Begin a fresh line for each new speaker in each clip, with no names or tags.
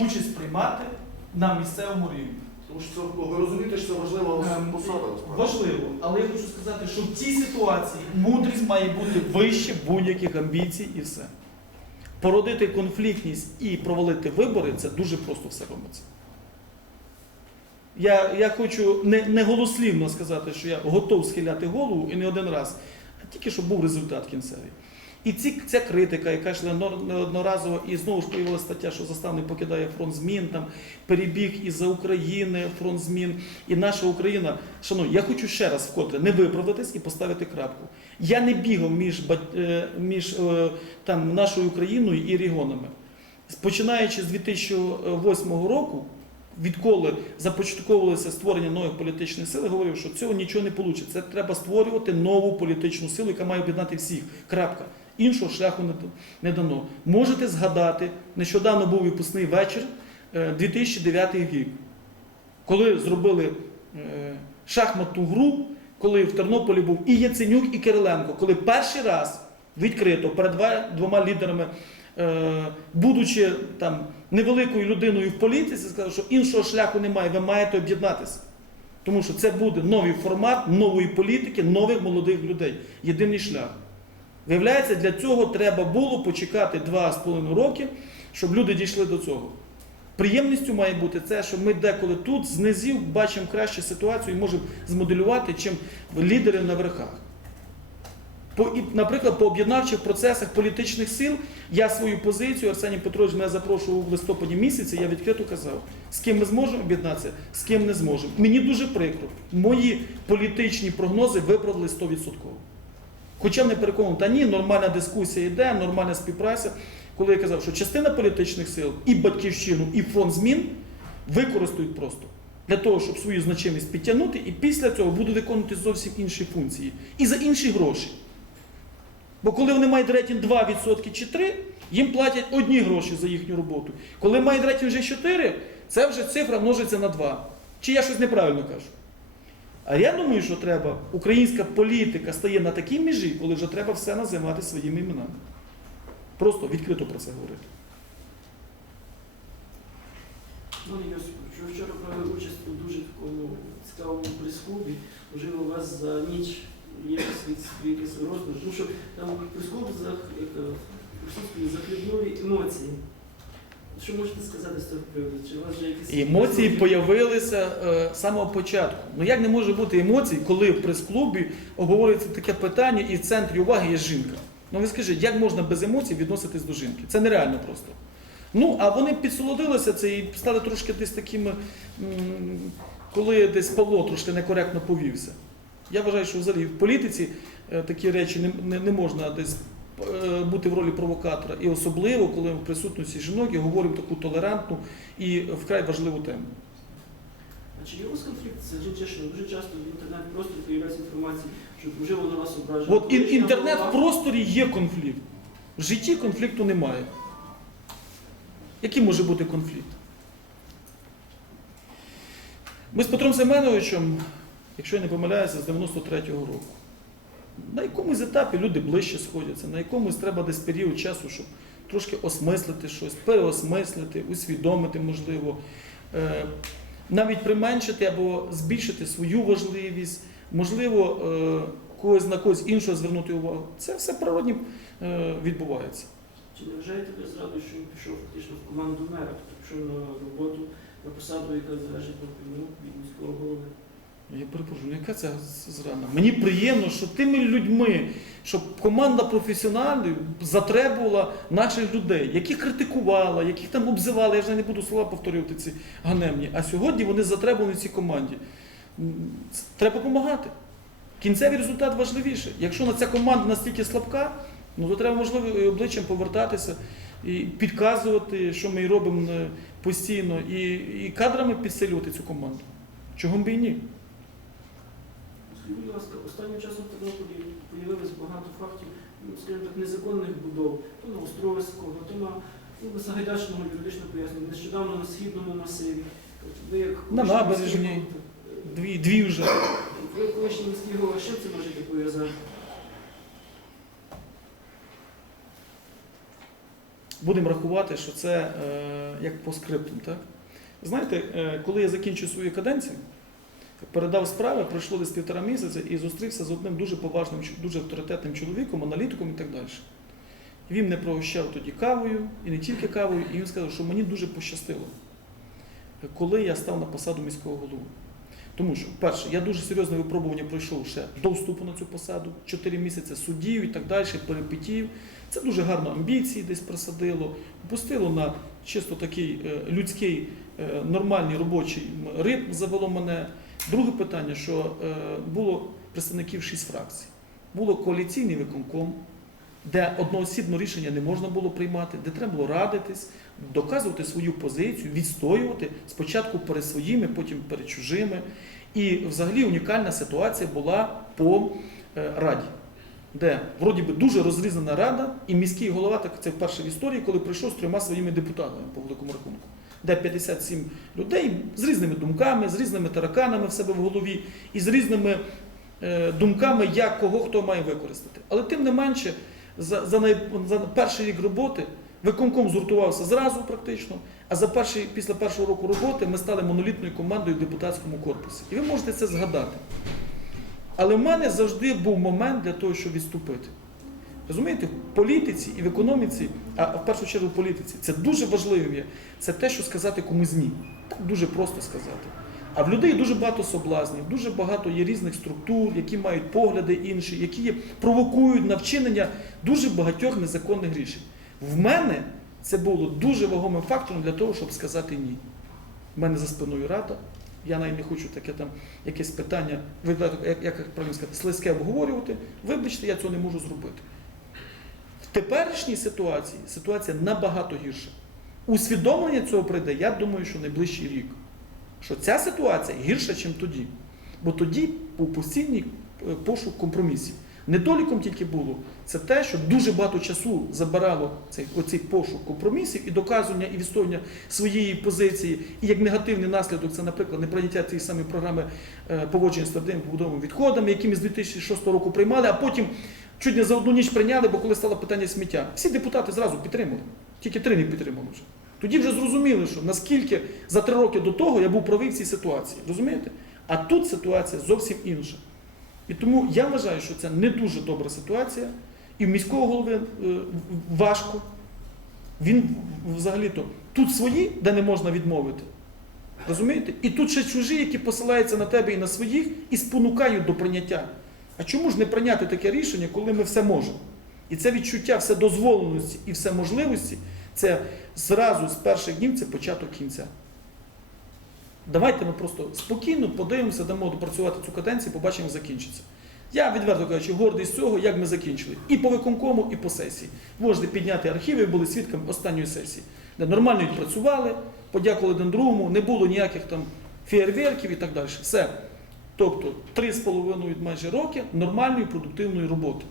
участь приймати на місцевому рівні.
Тому що це, ви розумієте, що це важлива
Ем,
посада.
Важливо, але я хочу сказати, що в цій ситуації мудрість має бути вище будь-яких амбіцій і все. Породити конфліктність і провалити вибори це дуже просто все робиться. Я, я хочу не, не голослівно сказати, що я готов схиляти голову і не один раз, а тільки щоб був результат кінцевий. І ці, ця критика, яка йшла нор- неодноразово, і знову ж появилася стаття, що заставник покидає фронт змін, там перебіг із-за України фронт змін, і наша Україна. Шановні, я хочу ще раз вкотре не виправдатись і поставити крапку. Я не бігав між, е, між е, там, нашою Україною і регіонами. Починаючи з 2008 року, відколи започатковувалося створення нових політичних сил, говорив, що цього нічого не вийде. Це треба створювати нову політичну силу, яка має об'єднати всіх. Крапка. Іншого шляху не дано. Можете згадати, нещодавно був випускний вечір, е, 2009 рік, коли зробили е, шахматну гру, коли в Тернополі був і Яценюк, і Кириленко, коли перший раз відкрито перед двома лідерами, е, будучи там невеликою людиною в політиці, сказав, що іншого шляху немає, ви маєте об'єднатися. Тому що це буде новий формат нової політики, нових молодих людей. Єдиний шлях. Виявляється, для цього треба було почекати 2,5 роки, щоб люди дійшли до цього. Приємністю має бути це, що ми деколи тут з низів бачимо кращу ситуацію і можемо змоделювати, чим лідери на верхах. По, наприклад, по об'єднавчих процесах політичних сил я свою позицію, Арсеній Петрович мене запрошував в листопаді місяці, я відкрито казав, з ким ми зможемо об'єднатися, з ким не зможемо. Мені дуже прикро. Мої політичні прогнози виправдали 100%. Хоча не переконаний, та ні, нормальна дискусія йде, нормальна співпраця. Коли я казав, що частина політичних сил і батьківщину, і фронт змін використають просто для того, щоб свою значимість підтягнути, і після цього будуть виконувати зовсім інші функції. І за інші гроші. Бо коли вони мають рейтинг 2% чи 3%, їм платять одні гроші за їхню роботу. Коли мають рейтинг вже 4, це вже цифра множиться на 2. Чи я щось неправильно кажу? А я думаю, що треба, українська політика стає на такій межі, коли вже треба все називати своїми іменами. Просто відкрито про це говорити.
Ну, Йосипович, ви вчора брали участь у дуже такому цікавому прес-клубі. Можливо, у вас за ніч є якийсь розмір. Тому що там прес-клуб е, захлібної емоції. Що можете сказати з цього приводу? Чи у вас вже якісь
емоції появилися е, з самого початку. Ну як не може бути емоцій, коли в прес-клубі обговорюється таке питання і в центрі уваги є жінка? Ну ви скажіть, як можна без емоцій відноситись до жінки? Це нереально просто. Ну, а вони підсолодилися це і стали трошки десь такими, коли десь Павло трошки некоректно повівся. Я вважаю, що взагалі в політиці е, такі речі не, не, не можна десь бути в ролі провокатора. І особливо, коли ми в присутності жінок я говоримо таку толерантну і вкрай важливу тему.
А чи є у вас конфлікт з Житєшином? Дуже часто в інтернет просто появляється інформація, що можливо на вас ображено.
От ін- інтернет в просторі є конфлікт. В житті конфлікту немає. Який може бути конфлікт? Ми з Петром Семеновичем, якщо я не помиляюся, з 93-го року. На якомусь етапі люди ближче сходяться, на якомусь треба десь період часу, щоб трошки осмислити щось, переосмислити, усвідомити, можливо, е, навіть применшити або збільшити свою важливість, можливо, е, когось на когось іншого звернути увагу. Це все природні е, відбувається.
Чи не вважаєте ви зраду, що він пішов фактично в команду мера, тобто пішов на роботу, на посаду, яка залежить від міського голови?
Я перепрошую, яка це зрана? Мені приємно, що тими людьми, щоб команда професіоналів затребувала наших людей, яких критикувала, яких там обзивали, я вже не буду слова повторювати ці ганебні. А сьогодні вони затребувані цій команді. Треба допомагати. Кінцевий результат важливіший. Якщо ця команда настільки слабка, ну то треба можливо і обличчям повертатися і підказувати, що ми робимо е, постійно, і, і кадрами підсилювати цю команду. Чого б і ні?
Будь ласка, останнім часом в Тернополі появилось багато фактів, ну, скажімо так, незаконних будов, то на Островського, то на ну, Сагайдачного юридично пояснення, нещодавно на східному масиві. Ви як
На
голова,
Дві, дві вже.
Ви як колишній міський голова, чим це можете пов'язати?
будемо рахувати, що це е, як по скриптум. Так? Знаєте, е, коли я закінчив свою каденцію, передав справи, пройшло десь півтора місяця і зустрівся з одним дуже поважним, дуже авторитетним чоловіком, аналітиком і так далі. Він мене пригощав тоді кавою, і не тільки кавою, і він сказав, що мені дуже пощастило, коли я став на посаду міського голови. Тому що, перше, я дуже серйозне випробування пройшов ще до вступу на цю посаду, 4 місяці суддів і так далі, перипетів. Це дуже гарно амбіції десь присадило, пустило на чисто такий е, людський, е, нормальний робочий ритм завело мене. Друге питання, що е, було представників шість фракцій. Було коаліційний виконком, де одноосібно рішення не можна було приймати, де треба було радитись, доказувати свою позицію, відстоювати спочатку перед своїми, потім перед чужими. І взагалі унікальна ситуація була по е, раді, де вроді би дуже розрізана рада, і міський голова, так це вперше в історії, коли прийшов з трьома своїми депутатами по великому рахунку. Де 57 людей з різними думками, з різними тараканами в себе в голові і з різними е, думками, як кого хто має використати. Але тим не менше, за, за, най, за перший рік роботи виконком згуртувався зразу практично, а за перший, після першого року роботи ми стали монолітною командою в депутатському корпусі. І ви можете це згадати. Але в мене завжди був момент для того, щоб відступити. Розумієте, в політиці і в економіці, а в першу чергу в політиці, це дуже важливим є. Це те, що сказати комусь ні. Так дуже просто сказати. А в людей дуже багато соблазнів, дуже багато є різних структур, які мають погляди інші, які провокують на вчинення дуже багатьох незаконних рішень. В мене це було дуже вагомим фактором для того, щоб сказати ні. У мене за спиною рада. Я навіть не хочу таке там якесь питання, як, як правильно сказати, слизьке обговорювати. Вибачте, я цього не можу зробити. Теперішній ситуації ситуація набагато гірша. Усвідомлення цього прийде, я думаю, що найближчий рік. Що ця ситуація гірша, ніж тоді. Бо тоді був постійний е, пошук компромісів. Недоліком тільки було це те, що дуже багато часу забирало цей, оцей пошук компромісів і доказування і відстоювання своєї позиції. І як негативний наслідок, це, наприклад, неприйняття цієї самої програми е, поводження з твердими побудовими відходами, які ми з 2006 року приймали, а потім чуть не за одну ніч прийняли, бо коли стало питання сміття. Всі депутати зразу підтримали, тільки три не підтримали вже. Тоді вже зрозуміли, що наскільки за три роки до того я був правий в цій ситуації. Розумієте? А тут ситуація зовсім інша. І тому я вважаю, що це не дуже добра ситуація. І в міського голови е, важко. Він взагалі-то тут свої, де не можна відмовити. Розумієте? І тут ще чужі, які посилаються на тебе і на своїх, і спонукають до прийняття. А чому ж не прийняти таке рішення, коли ми все можемо? І це відчуття вседозволеності і всеможливості, це зразу з перших днів це початок кінця. Давайте ми просто спокійно подивимося, дамо допрацювати цю каденцію, побачимо, як закінчиться. Я відверто кажучи, гордий з цього, як ми закінчили. І по виконкому, і по сесії. Можете підняти архіви, були свідками останньої сесії, де нормально відпрацювали, подякували один другому, не було ніяких там фєєрверків і так далі. Все. Тобто, три з половиною майже роки нормальної продуктивної роботи.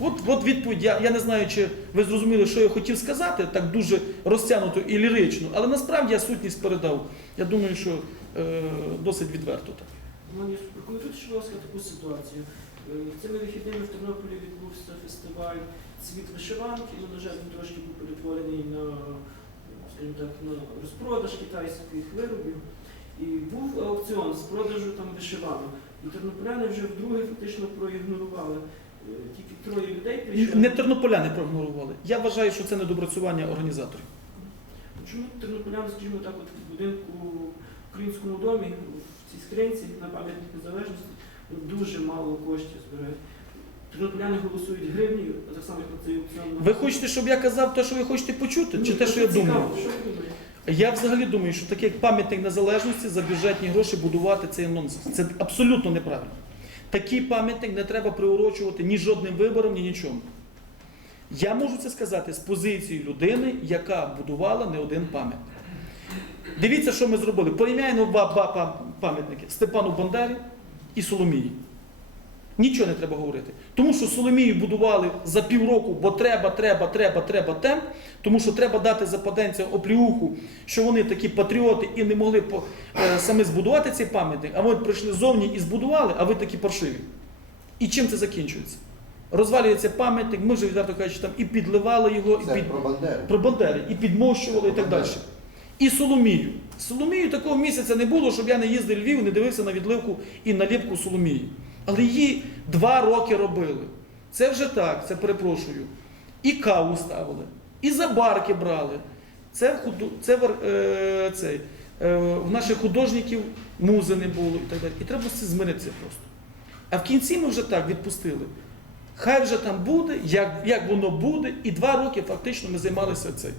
От, от відповідь. Я, я не знаю, чи ви зрозуміли, що я хотів сказати, так дуже розтягнуто і лірично, але насправді я сутність передав. Я думаю, що е, досить відверто так.
Мені прокоментуйте, що, ласка, таку ситуацію. Е, Цими вихідними в Тернополі відбувся фестиваль Цвіт вишиванки. Ну, на жаль, він трошки був перетворений на, скажімо так, на розпродаж китайських виробів. І був аукціон з продажу там вишиванок. І тернополяни вже вдруге фактично проігнорували. Е, Тільки троє людей прийшли.
Не тернополяни проігнорували. Я вважаю, що це недопрацювання організаторів.
Чому тернополяни, скажімо так, от в будинку в Українському домі, в цій скринці на пам'ятник незалежності ну, дуже мало коштів збирають. Тернополяни голосують гривнею, так само як на цей аукціон.
Ви хочете, щоб я казав те, що ви хочете почути, чи те, що я думаю?
Що ви думаєте?
Я взагалі думаю, що таке як пам'ятник незалежності за бюджетні гроші будувати це нонсенс. Це абсолютно неправильно. Такий пам'ятник не треба приурочувати ні жодним виборам, ні нічому. Я можу це сказати з позиції людини, яка будувала не один пам'ятник. Дивіться, що ми зробили. Порівняємо два пам'ятники Степану Бандері і Соломії. Нічого не треба говорити. Тому що Соломію будували за півроку, бо треба, треба, треба, треба темп, тому що треба дати западенцям опліуху, що вони такі патріоти і не могли по, е, самі збудувати цей пам'ятник, а вони прийшли зовні і збудували, а ви такі паршиві. І чим це закінчується? Розвалюється пам'ятник, ми вже відверто кажучи, там і підливали його, і під
про Бандеру.
про Бандери, і підмощували, і так далі. І Соломію. Соломію такого місяця не було, щоб я не їздив в Львів, не дивився на відливку і наліпку Соломії. Але її два роки робили. Це вже так, це перепрошую. І каву ставили, і за барки брали. Це, це, е, цей, е, в наших художників музи не було і так далі. І треба змиритися просто. А в кінці ми вже так відпустили. Хай вже там буде, як, як воно буде, і два роки фактично ми займалися цим.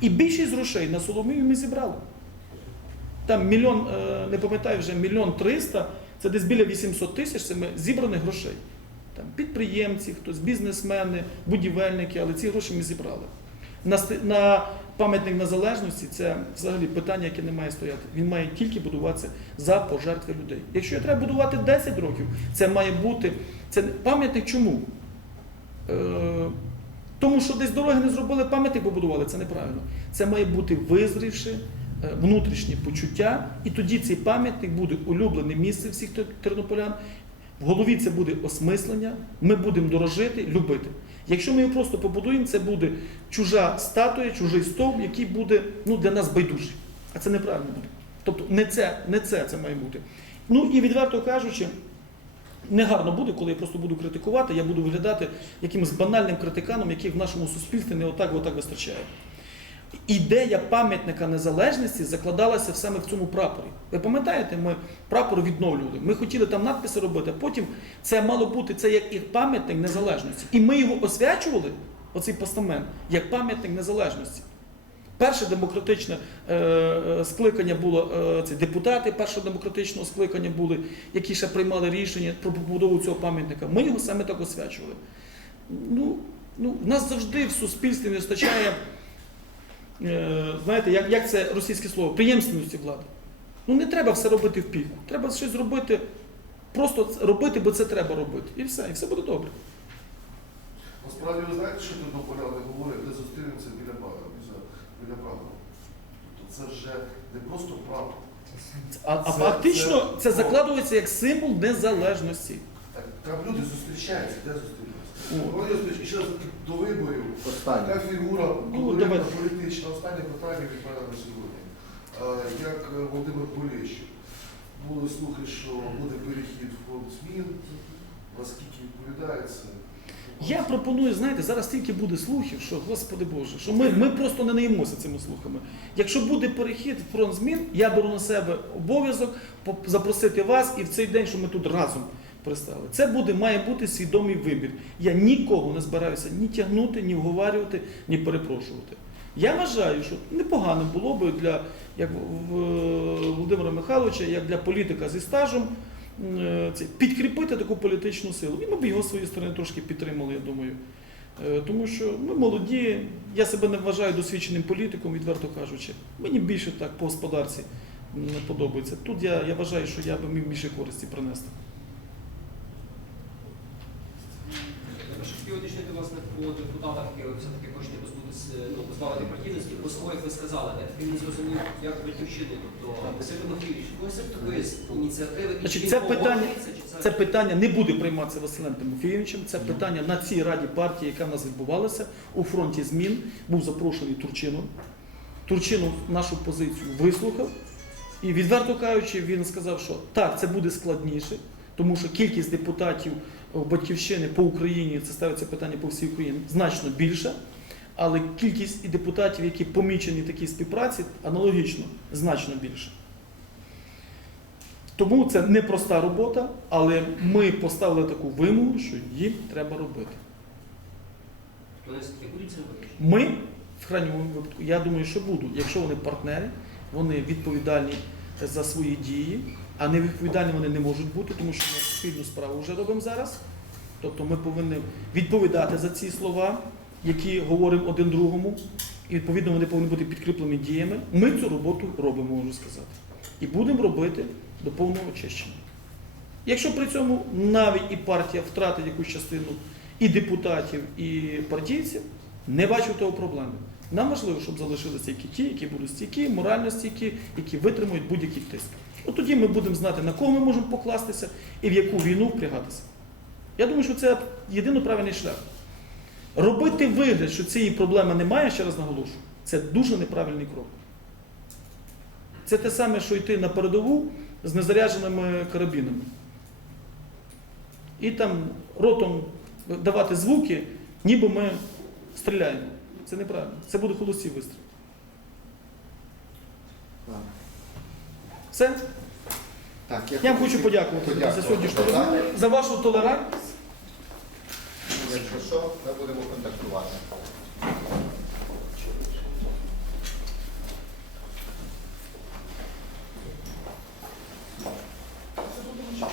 І більшість грошей на Соломію ми зібрали. Там мільйон, е, не пам'ятаю вже, мільйон триста, це десь біля 800 тисяч зібраних грошей. Там підприємці, хтось, бізнесмени, будівельники, але ці гроші ми зібрали. На, на пам'ятник незалежності це взагалі питання, яке не має стояти. Він має тільки будуватися за пожертви людей. Якщо його треба будувати 10 років, це має бути це пам'ятник чому? Е, тому що десь дороги не зробили, пам'ятник побудували, це неправильно. Це має бути визрівши внутрішні почуття, і тоді цей пам'ятник буде улюблене місце всіх тернополян. В голові це буде осмислення, ми будемо дорожити, любити. Якщо ми його просто побудуємо, це буде чужа статуя, чужий стовп, який буде ну, для нас байдужий. А це неправильно буде. Тобто не це, не це, це має бути. Ну і відверто кажучи, негарно буде, коли я просто буду критикувати, я буду виглядати якимось банальним критиканом, яких в нашому суспільстві не отак, отак вистачає. Ідея пам'ятника незалежності закладалася саме в цьому прапорі. Ви пам'ятаєте, ми прапор відновлювали. Ми хотіли там надписи робити, а потім це мало бути це як і пам'ятник незалежності. І ми його освячували, оцей постамент, як пам'ятник незалежності. Перше демократичне е, е, скликання було е, це депутати першого демократичного скликання були, які ще приймали рішення про побудову цього пам'ятника. Ми його саме так освячували. Ну, ну, в нас завжди в суспільстві не вистачає, знаєте, як, як це російське слово, приємственності влади. Ну не треба все робити в піку. Треба щось зробити, просто робити, бо це треба робити. І все, і все буде добре.
Насправді ви знаєте, що тернополяни говорять, де зустрінемося біля права, біля, права. Тобто це вже не просто право.
А, а
Це-
фактично
це-
це закладується як символ незалежності.
Так, там люди зустрічаються, де зустрінемося? Ще раз до виборів.
Останнє.
Та фігура
Ну, давай.
політична. Останнє питання від мене на сьогодні. Як е, Володимир Поліщ, були слухи, що буде перехід в фонд змін. Наскільки відповідає це?
Я пропоную, знаєте, зараз стільки буде слухів, що, господи Боже, що ми, ми просто не наїмося цими слухами. Якщо буде перехід в фронт змін, я беру на себе обов'язок поп- запросити вас і в цей день, що ми тут разом пристали. Це буде, має бути свідомий вибір. Я нікого не збираюся ні тягнути, ні вговарювати, ні перепрошувати. Я вважаю, що непогано було би для як Володимира Михайловича, як для політика зі стажем, е, це, підкріпити таку політичну силу. І ми б його з своєї сторони трошки підтримали, я думаю. Е, Тому що ми молоді, я себе не вважаю досвідченим політиком, відверто кажучи. Мені більше так по господарці не подобається. Тут я, я вважаю, що я би міг більше користі принести.
Щоб хотів уточнити власне по депутатах, які ви все-таки хочете позбутися, ну, позбавити партійності, по як ви сказали, я таки не зрозумів, як батьківщини, тобто Василь Тимофійович, якоїсь такої ініціативи, і
Значить,
чи
це
він
питання-
погодиться, чи це...
Це питання не буде прийматися Василем Тимофійовичем. Це питання на цій раді партії, яка в нас відбувалася у фронті змін. Був запрошений Турчинов. Турчинов нашу позицію вислухав. І відверто кажучи, він сказав, що так, це буде складніше, тому що кількість депутатів батьківщини по Україні, це ставиться питання по всій Україні, значно більша. Але кількість і депутатів, які помічені в такій співпраці, аналогічно значно більше. Тому це непроста робота, але ми поставили таку вимогу, що її треба робити? Ми, в крайньому випадку, я думаю, що будуть. Якщо вони партнери, вони відповідальні за свої дії, а не відповідальні вони не можуть бути, тому що ми спільну справу вже робимо зараз. Тобто ми повинні відповідати за ці слова, які говоримо один другому, і відповідно вони повинні бути підкріплені діями. Ми цю роботу робимо, можу сказати. І будемо робити до повного очищення. Якщо при цьому навіть і партія втратить якусь частину і депутатів, і партійців, не бачу того проблеми. Нам важливо, щоб залишилися тільки ті, які будуть стійкі, морально стійкі, які витримують будь-який тиск. От тоді ми будемо знати, на кого ми можемо покластися і в яку війну впрягатися. Я думаю, що це єдино правильний шлях. Робити вигляд, що цієї проблеми немає, ще раз наголошую, це дуже неправильний крок. Це те саме, що йти на передову з незарядженими карабінами. І там ротом давати звуки, ніби ми стріляємо. Це неправильно. Це буде холості вистріл. Все?
Так,
Я вам хочу подякувати за сьогоднішню розмову, за вашу толерантність.
Якщо що, ми будемо контактувати. Це буде